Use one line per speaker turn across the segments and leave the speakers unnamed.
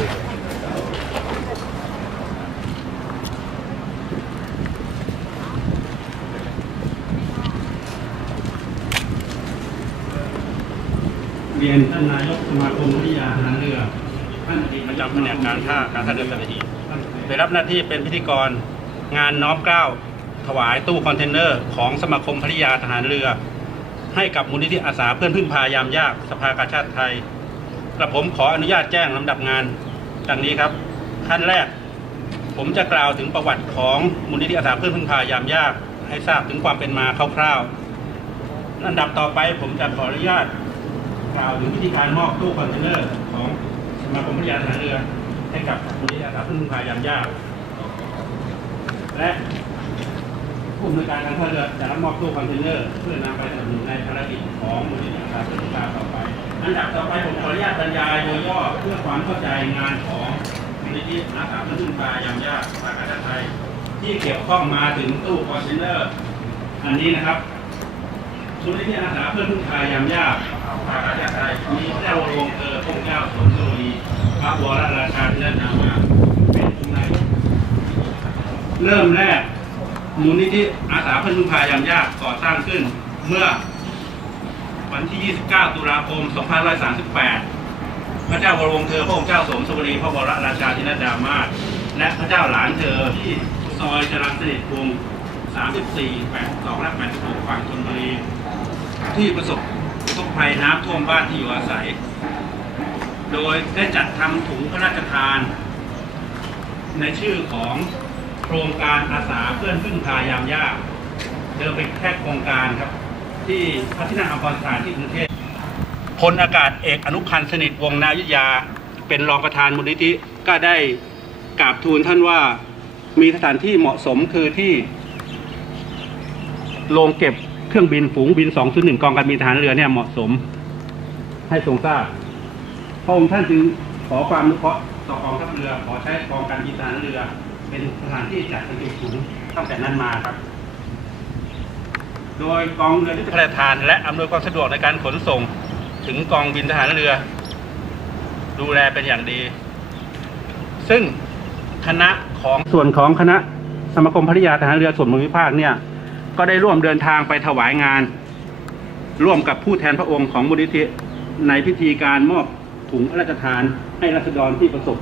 เรี
ยนท่านนายกสมาคมวิทยาทหารเรือท่านอดีตประจำแผนกการท่าการท่าเรือสัตหีบได้รับหน้าที่เป็นพิธีกรงานน้อมเกล้าถวายตู้คอนเทนเนอร์ของสมาคมภริยาทหารเรือ ให้กับมูลนิธิอาสาเพื่อนพึ่งพายามยากสภากาชาติไทยกระผมขออนุญาตแจ้งลำดับงาน ดังนี้ครับ ขั้นแรก ผมจะกล่าวถึงประวัติของมูลนิธิอาสาเพื่อนพึ่งพายามยาก ให้ทราบถึงความเป็นมาคร่าวๆอันดับต่อไปผมจะขออนุญาตกล่าวถึงวิธีการมอบตู้คอนเทนเนอร์ของสมาคมพิทยาทหารเรือให้กับมูลนิธิอาสาเพึ่งพายามยาก และผู้อำนวยการการท่าเรือจะรับมอบตู้คอนเทนเนอร์เพื่อนำไปสนับสนุนในภารกิจของมูลนิธิอาสาเพึ่งพาต่อไปอันดับต่อไปผมขออนุญาตบรรยายโดยย่อเพื่อความเข้าใจงานของ มูลนิธิอาสาพึ่งพายามยากสากาชาติไทยที่เกี่ยวข้องมาถึงตู้คอนเทนเนอร์อันนี้นะครับมูลนิธิอาสาเพื่อนผู้ชายยามยากทางราชการไทยมีเจ้าลงเออพระเจ้าสมศุรีพระวรราชาเนื้อนามาเป็นผู้นายเริ่มแรกมูลนิธิอาสาเพื่อนผู้ชายยามยากก่อสร้างขึ้นเมื่อวันที่ 29 ตุลาคม 2538 พระเจ้าวรวงเธอพระองค์เจ้าสม พระวรราชาธินดามาศและพระเจ้าหลานเธอที่ซอยจรัญสนิทวงศ์34 82และ86ฝั่งธนบุรีที่ประสบอุกภัยน้ำท่วมบ้านที่อยู่อาศัย โดยได้จัดทำถุงพระราชทาน ในชื่อของโครงการอาสาเพื่อนพึ่งพายามยากเดิมเป็นแค่โครงการครับ ที่พัฒนาอภรสถานที่กรุงเทพพลอากาศเอกอนุพันธ์สนิทวงศ์นายุทธยา เป็นรองประธานมูลนิธิก็ได้กราบทูลท่านว่ามีสถานที่เหมาะสมคือที่โรงเก็บเครื่องบินฝูงบิน 201 กองการบินทหารเรือเนี่ยเหมาะสม ให้ทรงทราบพระองค์ท่านจึงขอความนุเคราะห์ต่อกองทัพเรือ ขอใช้กองการบินทหารเรือ เป็นสถานที่จัดบรรจุถุงตั้งแต่นั้นมาครับ โดยกองเรือที่พระราชทาน และอำนวยความสะดวกในการขนส่ง ถึงกองบินทหารเรือ ดูแลเป็นอย่างดี ซึ่งคณะของส่วนของคณะสมาคมภริยาทหารเรือส่วนภูมิภาคเนี่ย ก็ได้ร่วมเดินทางไปถวายงาน ร่วมกับผู้แทนพระองค์ของมูลนิธิในพิธีการมอบถุงพระราชทานให้รัษฎรที่ประสบ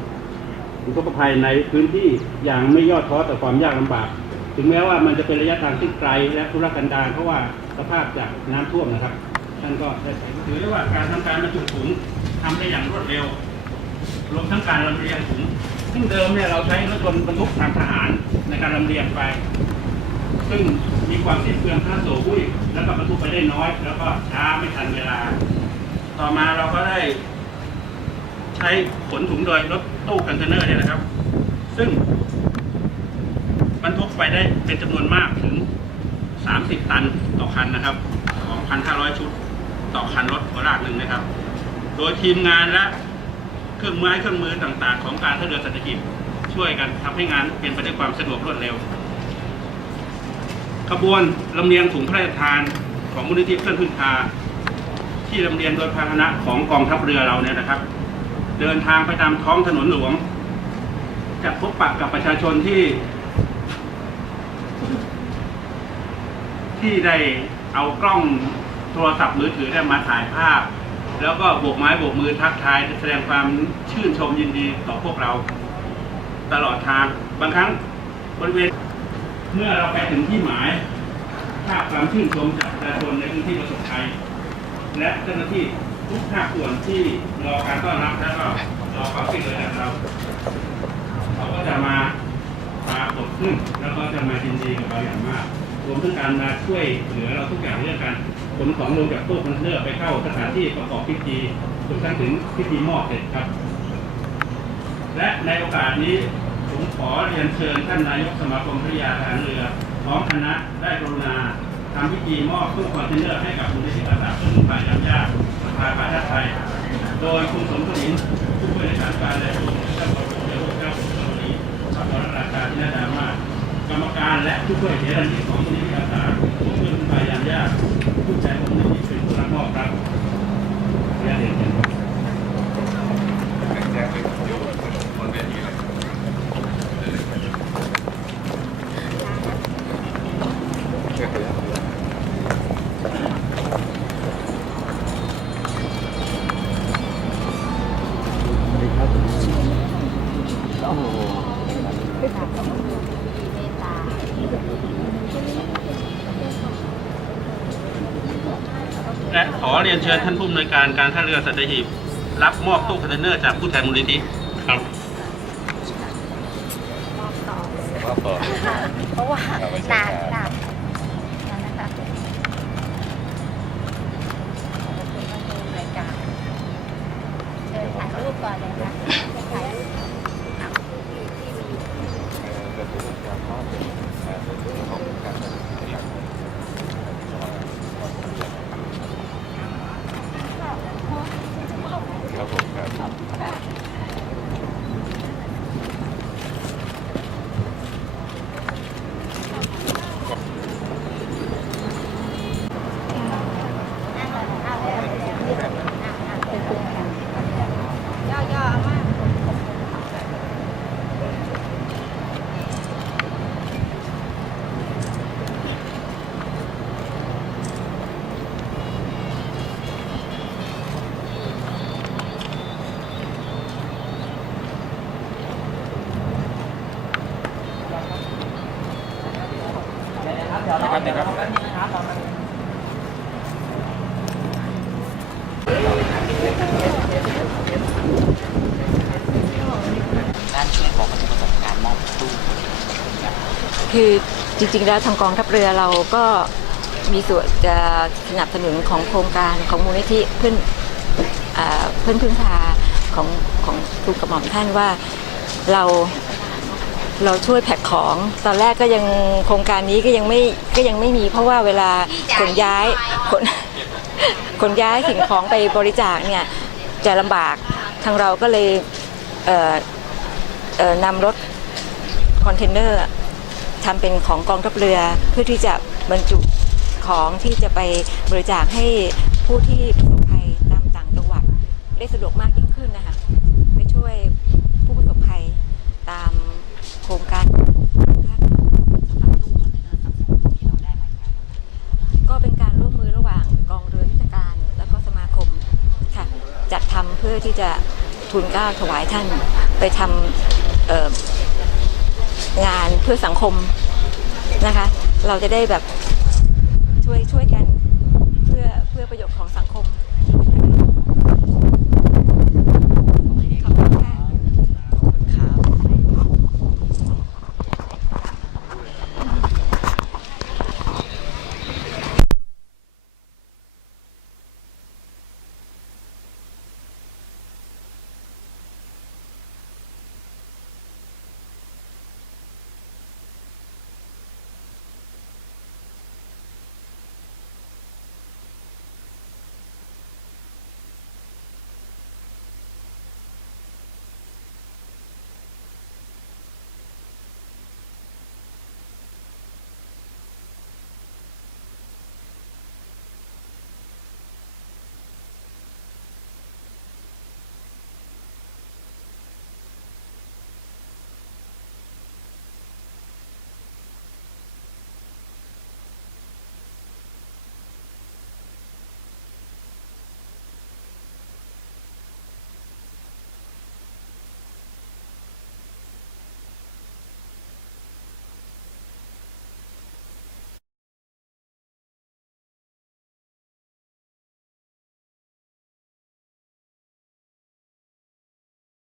อุทกภัยในพื้นที่อย่างไม่ย่อท้อต่อความยากลำบาก ถึงแม้ว่ามันจะเป็นระยะทางที่ไกลและทุรกันดารเพราะว่าสภาพจากน้ำท่วมนะครับท่านก็ได้ไปถือได้ว่าการทำการบรรจุถุงทำได้อย่างรวดเร็ว การลำเลียงซึ่งเดิมเนี่ยเราใช้รถยนต์บรรทุกทางทหารในการลำเลียงไป ซึ่งมีความสิ้นเปลืองค่าตัวผู้อีกแล้วก็บรรทุกไปได้น้อย แล้วก็ช้าไม่ทันเวลา ต่อมาเราก็ได้ ใช้ขนถุงโดยรถตู้คอนเทนเนอร์เนี่ยนะครับ ซึ่งบรรทุกไปได้เป็นจำนวนมากถึง 30 ตันต่อคันนะครับ 2,500 ชุด ต่อคันรถหัวลากหนึ่งนะครับ โดยทีมงานและ เครื่องไม้เครื่องมือต่างๆ ของการท่าเรือสัตหีบช่วยกันทำให้งานเป็นไปด้วยความสะดวกรวดเร็ว ขบวนลำเลียงถุงพระราชทานของมูลนิธิเพื่อนพึ่งพาที่ลำเลียงโดยพาหนะของกองทัพเรือเราเนี่ยนะครับ เดินทางไปตามท้องถนนหลวงจะพบปะกับประชาชนที่ ที่ได้เอากล้องโทรศัพท์มือถือเนี่ยมาถ่ายภาพ แล้วก็โบกไม้โบกมือทักทายแสดงความชื่นชมยินดีต่อพวกเรา ตลอดทางบางครั้งบริเวณเมื่อเราไปถึงที่หมายภาพความชื่นชมจากประชาชนในพื้นที่ประสบภัยและเจ้าหน้าที่ทุกภาคส่วนที่รอการต้อนรับและก็รอความช่วยเหลือจากเราเขาก็จะมาปรากฏขึ้นแล้วก็จะมายินดีกับเราอย่างมากรวมทั้งการมาช่วยเหลือเราทุกอย่างเรื่องการ ขนของลงจากตู้คอนเทนเนอร์ไปเข้าสถานที่ประกอบพิธีจนกระทั่งถึงพิธีมอบเสร็จครับ และในโอกาสนี้ผมขอเรียนเชิญท่านนายกสมาคมพระยาทหารเรือพร้อมคณะได้กรุณาทำพิธีมอบตู้คอนเทนเนอร์ให้กับมูลนิธิอาสาสนุนการยามยากสภากาชาติไทยโดยคุณสมศรินผู้บริหารการและผู้บริหารการและผู้บริหารการพระราชาธินาดามาศกรรมการและผู้ช่วยเหลือของมูลนิธิอาสาสนุนการยามยากผู้แทนมูลนิธิเป็นผู้รับมอบครับและเรียนเชิญครับ เรียนเชิญท่านผู้อำนวยการการท่าเรือสัตหีบรับมอบตู้คอนเทนเนอร์จากผู้แทนมูลนิธิครับ
เพราะว่าตากตากนั่นนะคะขอบคุณท่านผู้อำนวยการเชิญถ่ายรูปก่อนเลยค่ะถ่ายรูปนั่งก่อนเอาเลยเอาเลยเอาเลยอะอะเชิญค่ะย่อๆเอามา
ด้านช่วยบอกประสบการณ์มอบตู้
คือจริงๆแล้วทางกองทัพเรือเราก็มีส่วนจะสนับสนุนของโครงการของมูลนิธิเพื่อนเพื่อนพึ่งพาของของทูลกระหม่อมท่านว่าเรา เราช่วยแพ็คของ ตอนแรกก็ยังโครงการนี้ก็ยังไม่ก็ยังไม่มี เพราะว่าเวลาขนย้ายขนขนย้ายสิ่งของไปบริจาคเนี่ยจะลำบากทางเราก็เลยเอ่อเนำรถคอนเทนเนอร์ทำเป็นของกองทัพเรือเพื่อที่จะบรรจุของที่จะไปบริจาคให้ผู้ที่ประสบภัยตามต่างจังหวัดได้สะดวกมากยิ่งขึ้นนะคะไปช่วยผู้ประสบภัยตามโครงการก็เป็นการร่วมมือระหว่างกองเรือยุทธการ แล้วก็สมาคมค่ะจัดทำเพื่อที่ จะทุนเกล้าถวายท่านไปทำงานเพื่อสังคมนะคะ เราจะได้แบบช่วยช่วยกัน